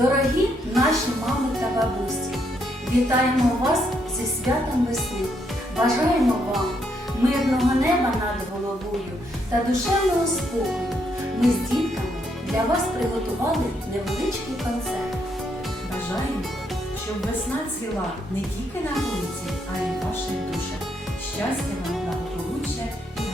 Дорогі наші мами та бабусі, вітаємо вас зі святом весни. Бажаємо вам мирного неба над головою та душевного спокою. Ми з дітками для вас приготували невеличкий концерт. Бажаємо, щоб весна цвіла не тільки на вулиці, а й в ваших душах. Щастя вам благополуччя і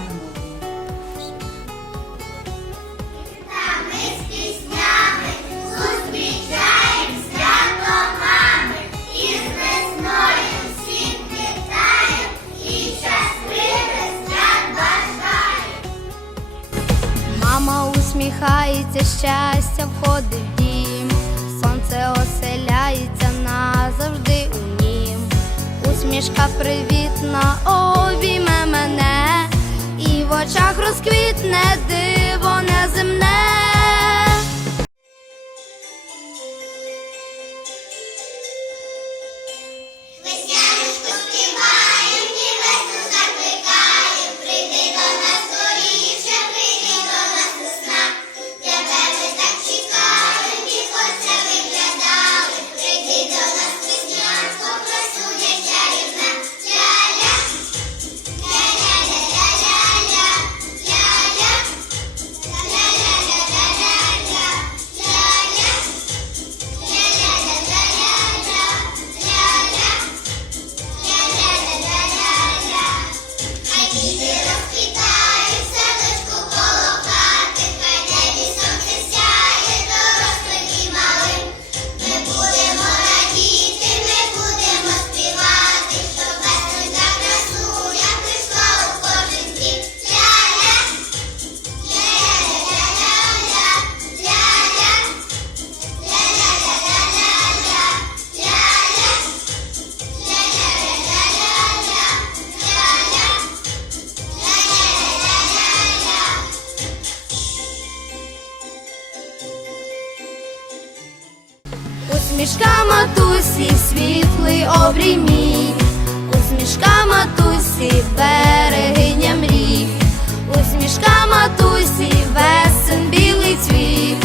Посміхається щастя, входить дім, сонце оселяється назавжди у нім. Усмішка привітна, обійме мене, і в очах розквітне диво неземне. усмішка матусі, світлий обрій мій, усмішка матусі, берегиня мрій, усмішка матусі, весен білий цвіт,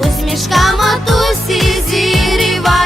усмішка матусі зігріває.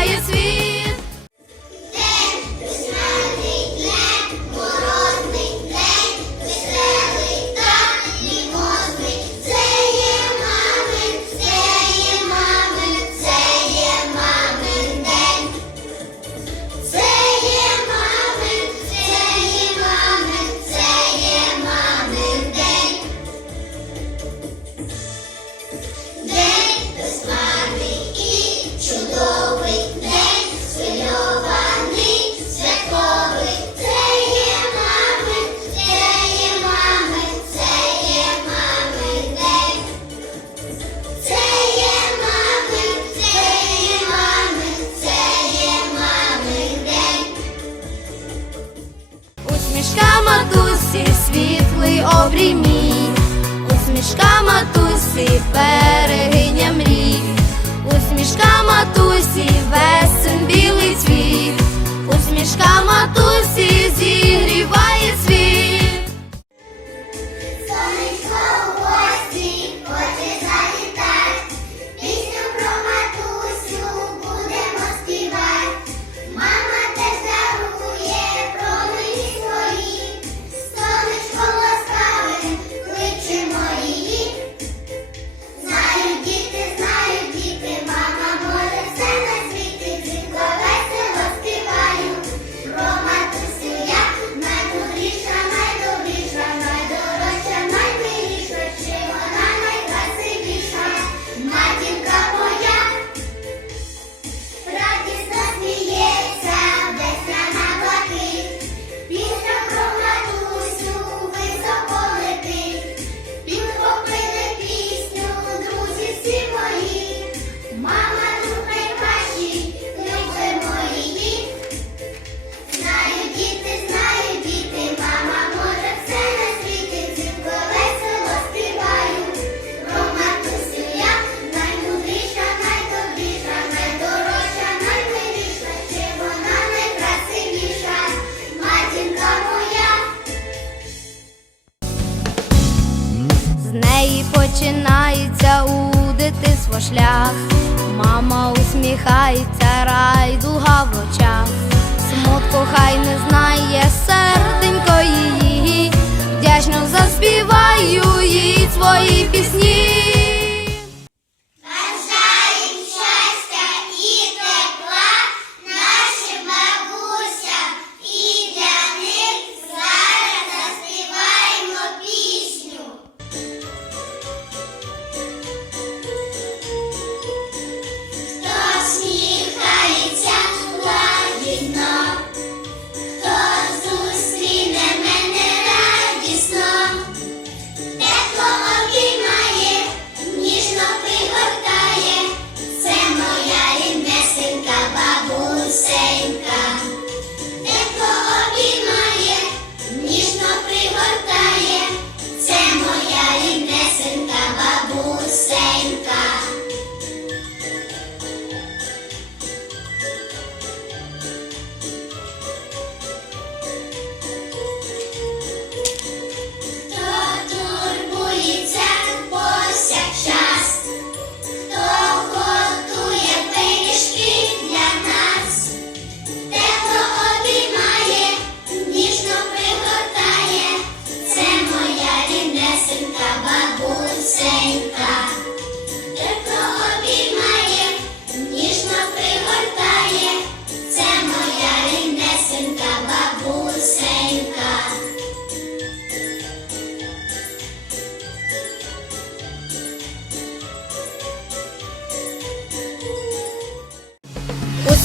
Ти обрій мій, усмішка матусі, берегиня мрій, усмішка матусі, весен білий цвіт, усмішка матусі, зігрівай. батько шлях, мама усміхається, райдуга в очах, смутку хай не знає серденько її, вдячно заспіваю їй свої пісні.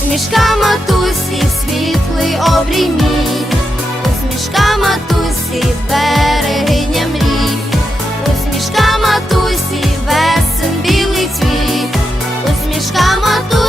Усмішка матусі, світлий обрій мій, усмішка матусі, берегиня мрій, усмішка матусі, весен білий цвіт, усмішка матусі.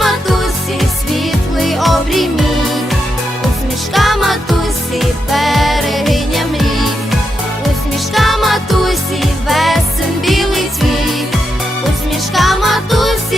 матусі, світлий обрій мій, усмішка матусі, берегиня мрій, усмішка матусі, весен білий цвіт, усмішка матусі.